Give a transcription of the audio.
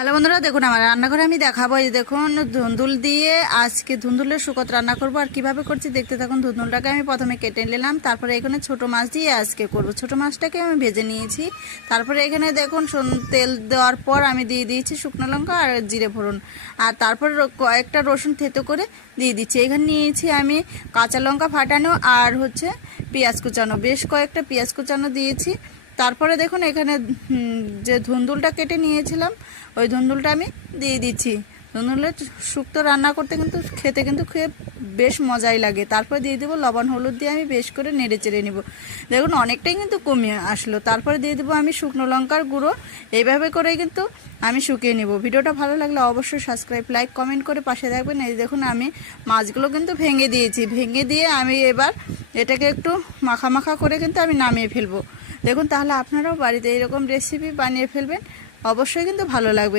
Hello বন্ধুরা, দেখুন আমার রান্নাঘরে আমি দেখাবো। এই দেখুন ধুন্দুল দিয়ে আজকে ধুন্দুলের শুকত রান্না করব। আর কিভাবে করছি দেখতে থাকুন। ধুন্দুলটাকে আমি প্রথমে কেটে নিলাম, তারপরে এখানে ছোট মাছ দিয়ে আজকে করব। ছোট মাছটাকে আমি ভেজে নিয়েছি। তারপরে এখানে দেখুন তেল দেওয়ার পর আমি দিয়ে দিয়েছি শুকনো লঙ্কা আর জিরে ফোড়ন। আর তারপর কয়েকটা রসুন থেতো করে দিয়ে দিচ্ছি। এখানে নিয়েছি আমি কাঁচা লঙ্কা ফাটানো আর পেঁয়াজ কুচানো, বেশ কয়েকটা পেঁয়াজ কুচানো দিয়েছি। তারপরে দেখুন এখানে যে ধুন্দুলটা কেটে নিয়েছিলাম ওই ধুন্দুলটা আমি দিয়ে দিচ্ছি। ধুন্দুলের শুক্তো রান্না করতে কিন্তু খেতে বেশ মজাই লাগে। তারপরে দিয়ে দেবো লবণ হলুদ দিয়ে আমি বেশ করে নেড়ে চেড়ে নেব। দেখুন অনেকটাই কিন্তু কমে আসলো। তারপরে দিয়ে দেবো আমি শুকনো লঙ্কার গুঁড়ো। এইভাবে করেই কিন্তু আমি শুকিয়ে নেব। ভিডিওটা ভালো লাগলে অবশ্যই সাবস্ক্রাইব, লাইক, কমেন্ট করে পাশে থাকবেন। এই দেখুন আমি মাছগুলো কিন্তু ভেঙে দিয়েছি। ভেঙে দিয়ে আমি এবার এটাকে একটু মাখা মাখা করে কিন্তু আমি নামিয়ে ফেলবো। দেখুন তাহলে আপনারাও বাড়িতে এরকম রেসিপি বানিয়ে ফেলবেন, অবশ্যই কিন্তু ভালো লাগবে।